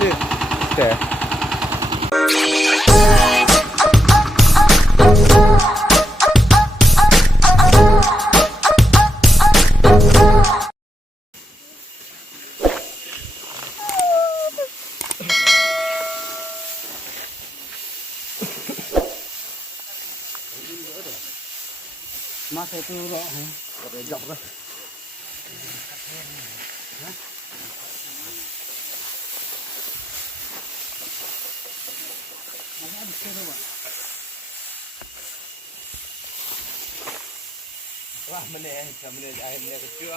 Ini. Teh. Masa itu loh, rejak lah. Wah, meneh airnya kecil.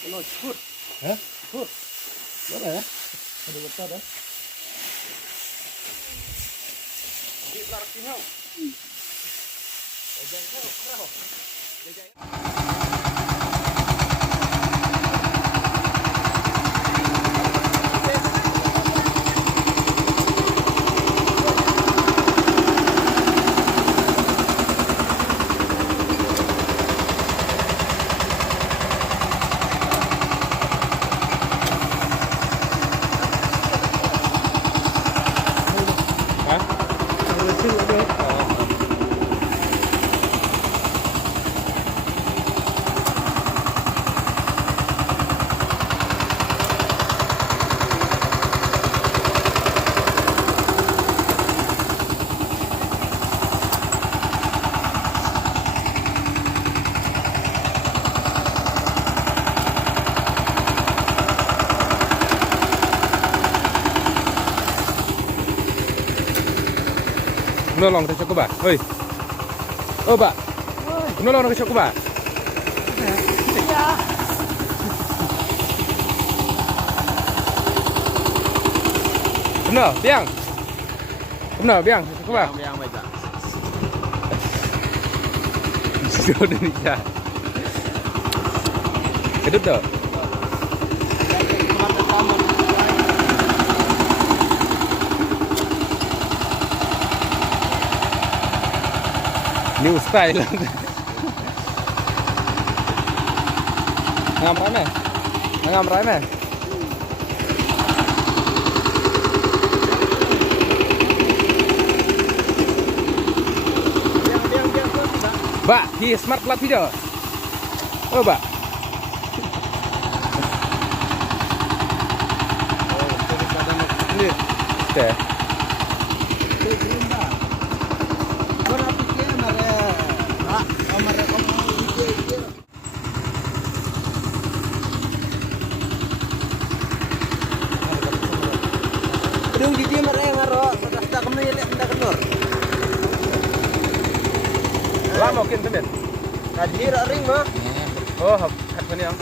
Kalau food, food, mana ya? Ada betul dah. Di larkino. Nolong kita coba. Oi. Oh, Pak. Nolong kita coba. Iya. Benar, biang. Benar, biang. Coba. Yang baca. Sudah Indonesia. Kedut dah. New style. Ngam rame. Ngam rame. Mbak, di smart lab video. Oh, Mbak. Ini. Teh. Dung di dia mereka ngaro, sudah kemana ya hendak kenur. Lama mungkin temen. Hadir ring mah. Oh, headphone yang.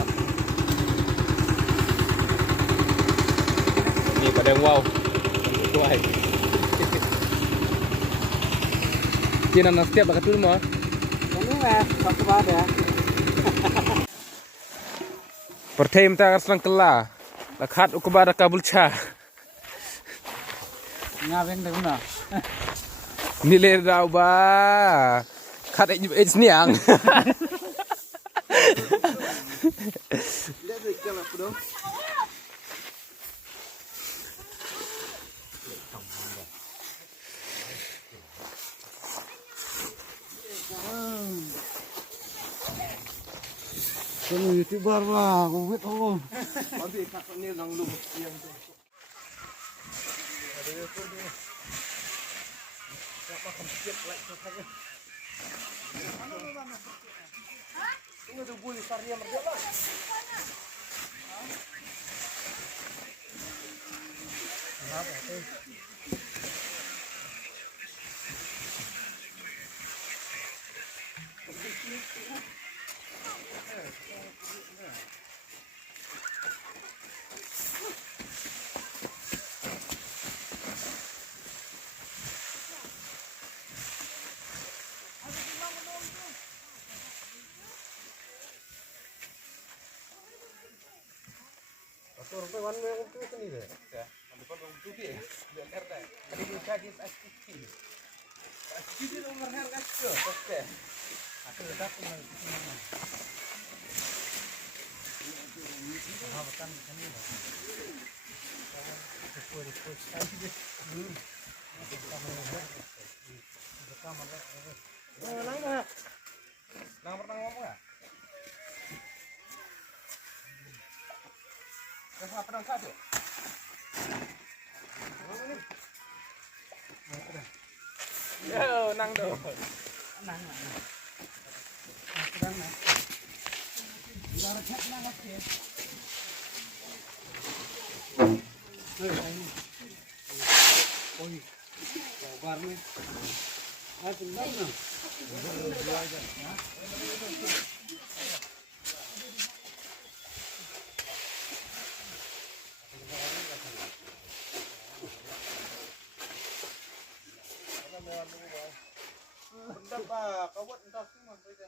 Ini pada yang wow. Itu ay. Kina na setiap bakat dulu mah. Ini lah, satu pada. Pertama kita akan kela. Lakat ukubara kabul cha. Ngabeng dah guna. Nilai daw ba? Kat it's niang. Lihat ikan apa dong? Kamu YouTuber lah, aku wait oh. Nanti kakaknya nang lu yang tu. Siapa kempit like kakaknya? Tunggu tu boleh saria mereka. Aman memang itu sini deh. Ya, nanti kalau untuk dia, dia kerja. Tadi kita di SPT. SPT nomor harga itu, oke. Aku tetap punya. Ah, bukan sini deh. Sepuluh sekali deh. Nang Pernah ngomong nggak? Terus apa dong kado? Yo, nang do. nang. Sedang nang. Ibarat cek nang lagi. Ini. Oi. Lebar nih. Ah, tinggal nang. Dua aja. Ya. Bentar pak, kau buat entah semua saja.